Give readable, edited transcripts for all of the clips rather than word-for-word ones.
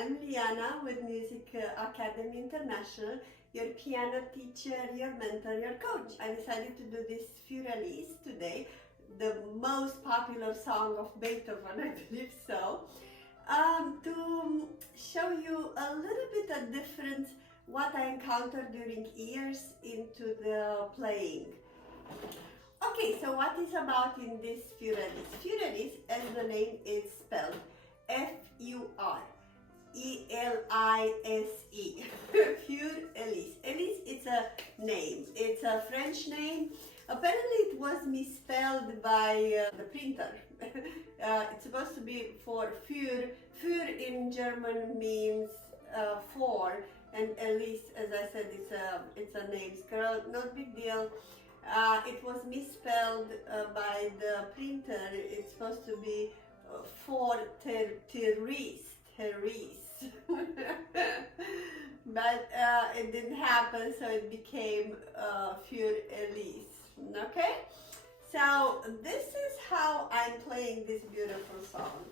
I'm Liana with Music Academy International, your piano teacher, your mentor, your coach. I decided to do this Fur Elise today, the most popular song of Beethoven, I believe so, to show you a little bit of difference what I encountered during years into the playing. Okay, so what is about in this Fur Elise? Fur Elise, as the name is spelled, F-U-R. E-L-I-S-E. Fur Elise. Elise, it's a name. It's a French name. Apparently it was misspelled by the printer. It's supposed to be for Fur. Fur in German means four, and Elise, as I said, it's a name. Girl, not big deal. It was misspelled by the printer. It's supposed to be for Therese. But it didn't happen, so it became Fur Elise. Okay, so this is how I'm playing this beautiful song.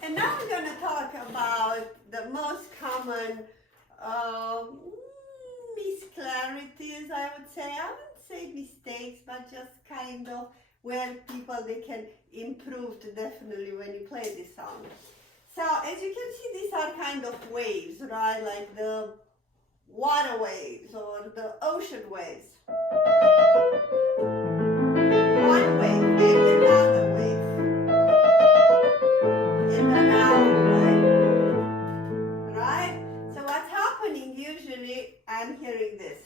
And now we're going to talk about the most common misclarities, I would say. I wouldn't say mistakes, but just kind of where they can improve definitely when you play this song. So as you can see, these are kind of waves, right? Like the water waves or the ocean waves. One wave and another wave. And another wave. Right? So what's happening usually, I'm hearing this.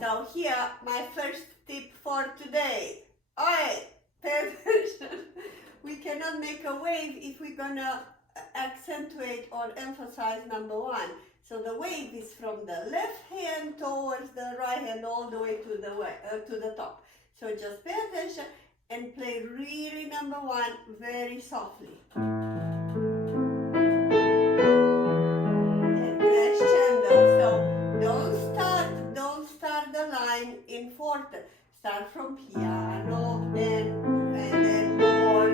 So here, my first tip for today. Alright, pay attention. We cannot make a wave if we're gonna accentuate or emphasize number one. So the wave is from the left hand towards the right hand all the way to the top. So just pay attention and play really number one very softly. And crescendo. So don't start the line in forte. Start from piano and then more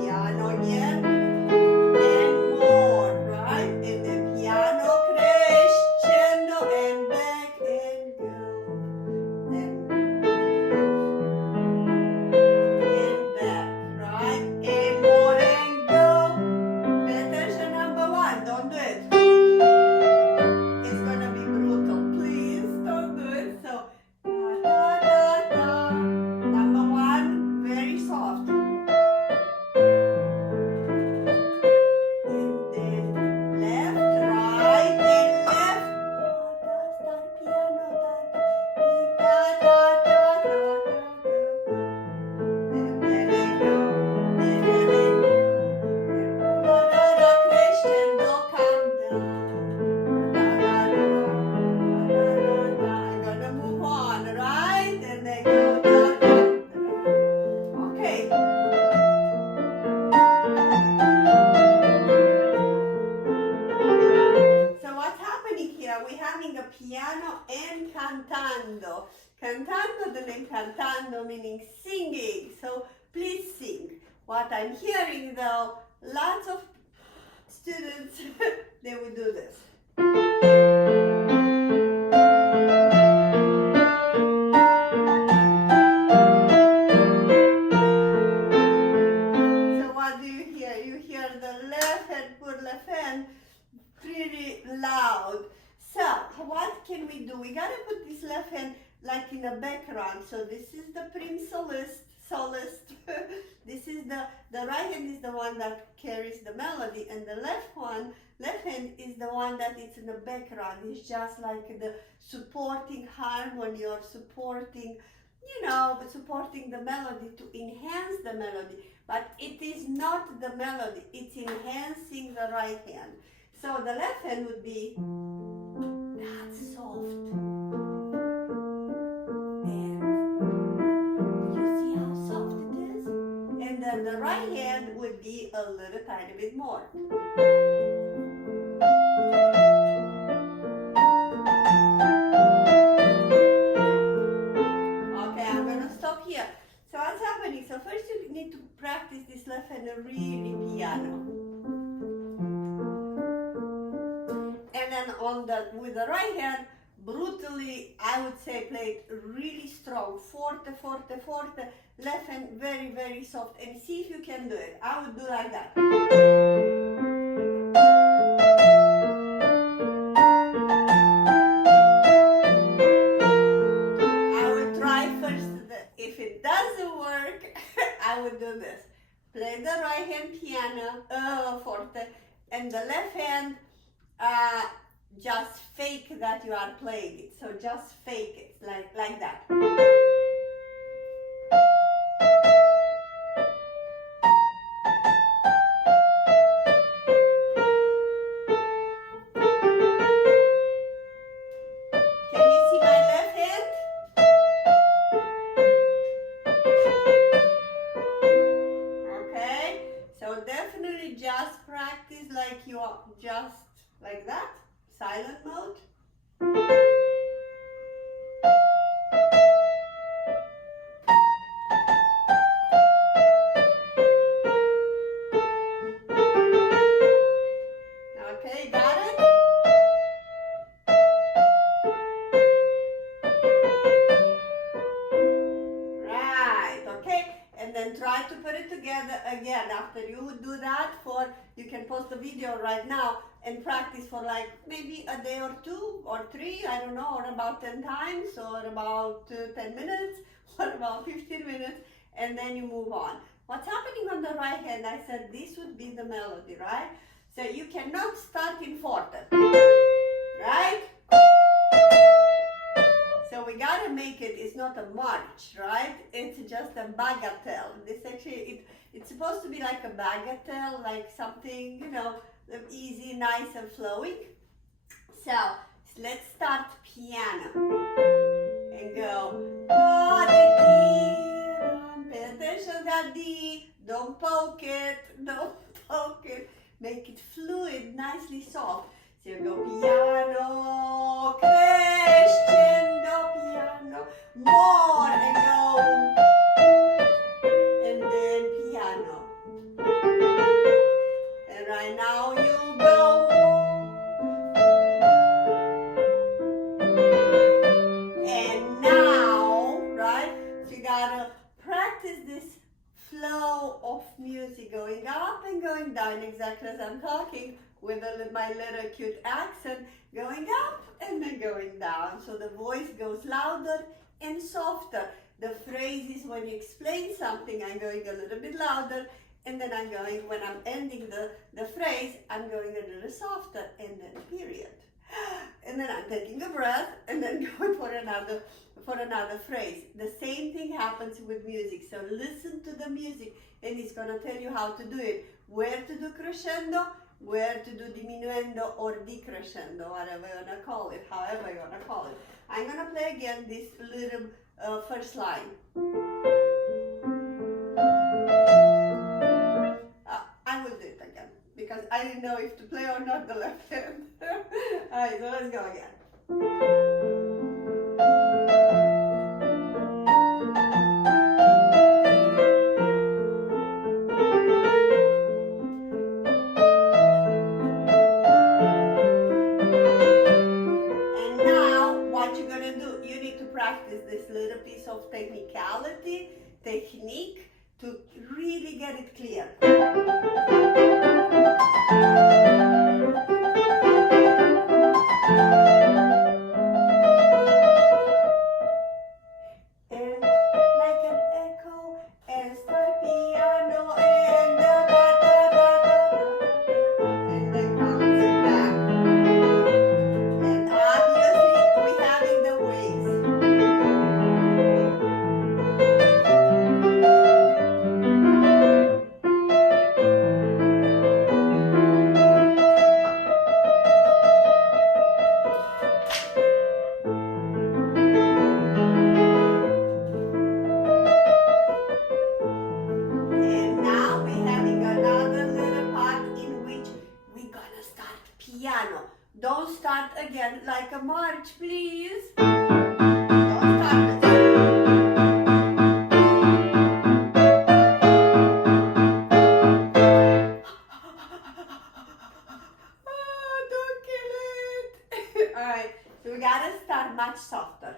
piano again and more, right? And then piano crescendo and back and go. Then and back, right? And more and go. Pay attention number one, don't do it. It's gonna be brutal. Please don't do it. So number one, very soft. And then left, right, and left. Start piano. And then I go. Crescendo, calm down. I'm gonna move on, right? And then go down. Okay. So what's happening here? We're having a piano and cantando. Cantando, the name cantando meaning singing. So please sing. What I'm hearing though, lots of students, they will do this. So what do you hear? You hear the left hand, put left hand pretty loud. So what can we do? We gotta put this left hand like in the background. So this is the prim solist. This is the right hand is the one that carries the melody, and the left hand is the one that is in the background. It's just like the supporting harmony or supporting, supporting the melody to enhance the melody. But it is not the melody, it's enhancing the right hand. So the left hand would be that soft. And then the right hand would be a little tiny bit more. Okay, I'm gonna stop here. So what's happening? So first you need to practice this left hand really piano. And then with the right hand, brutally, I would say play it really strong, forte, forte, forte, left hand very, very soft, and see if you can do it. I would do like that. I would try first, if it doesn't work, I would do this. Play the right hand piano, forte, and the left hand, just fake that you are playing it. So just fake it, like that. Can you see my left hand? Okay, so definitely just practice like you are, just like that. Silent mode. Okay, got it? Right, okay. And then try to put it together again. After you do that you can post a video right now and practice for like maybe a day or 2 or 3, I don't know, or about 10 times, or about 10 minutes, or about 15 minutes, and then you move on. What's happening on the right hand, I said this would be the melody, right? So you cannot start in forte, right? So we gotta make it's not a march, right? It's just a bagatelle. This actually, it's supposed to be like a bagatelle, like something, you know, easy, nice and flowing. So let's start piano and go. Pay attention to that D. Don't poke it. Don't poke it. Make it fluid, nicely soft. So you go piano, crescendo, piano, more, and go, and then piano. And right now you go. And now, right, so you gotta practice this flow of music going up and going down, exactly as I'm talking, with my little cute accent, going up and then going down. So the voice goes louder and softer. The phrases, when you explain something, I'm going a little bit louder, and then I'm going, when I'm ending the phrase, I'm going a little softer, and then period. And then I'm taking a breath and then going for another phrase. The same thing happens with music. So listen to the music, and it's going to tell you how to do it. Where to do crescendo, where to do diminuendo or decrescendo, whatever you want to call it, however you want to call it. I'm going to play again this little first line. I will do it again because I didn't know if to play or not the left hand. Alright, so let's go again. And now, what you're gonna do, you need to practice this little piece of technique, to really get it clear. Don't start again like a march, please. Don't start again. Oh, don't kill it. Alright, so we gotta start much softer.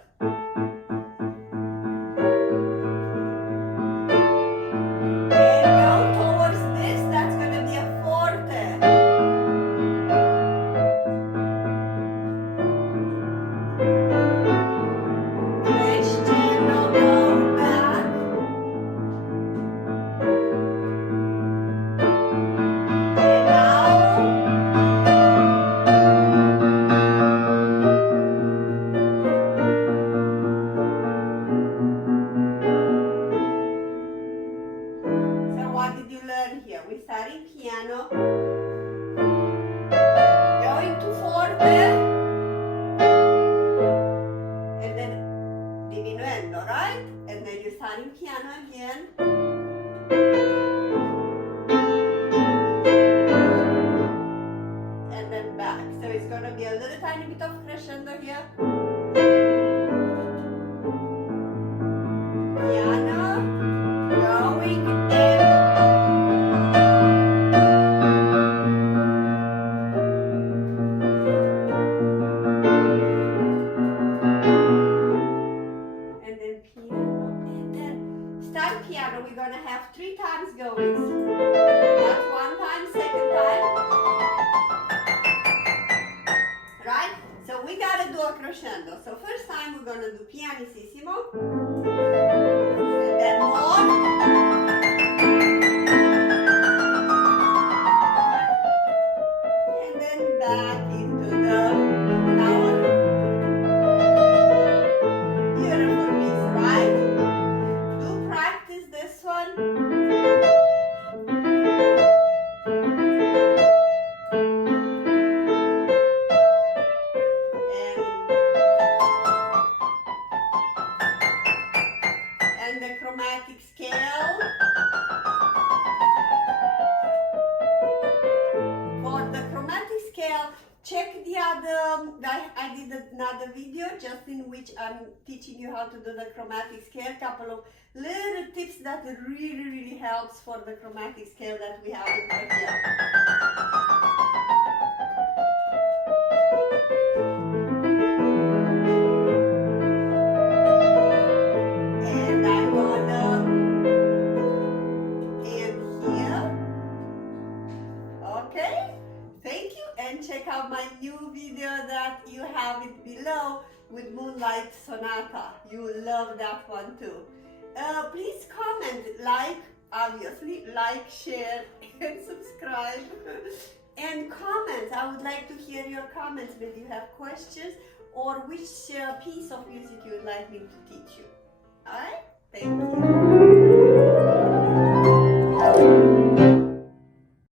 Piano, going to forte, and then diminuendo, right? And then you're starting piano again. And then back. So it's going to be a little tiny bit of crescendo here. Piano, going in. Piano, we're going to have 3 times going. That's 1 time, second time. Right? So we got to do a crescendo. So first time we're going to do pianissimo. And then more. And then back into the now. Beautiful piece, right? This one. another video just in which I'm teaching you how to do the chromatic scale. Couple of little tips that really helps for the chromatic scale that we have over here. And I'm gonna end here. Okay, thank you, and check out my new video that you have it below with Moonlight Sonata. You will love that one too. Please comment, obviously, share, and subscribe. And comment. I would like to hear your comments if you have questions or which piece of music you would like me to teach you. Alright? Thank you.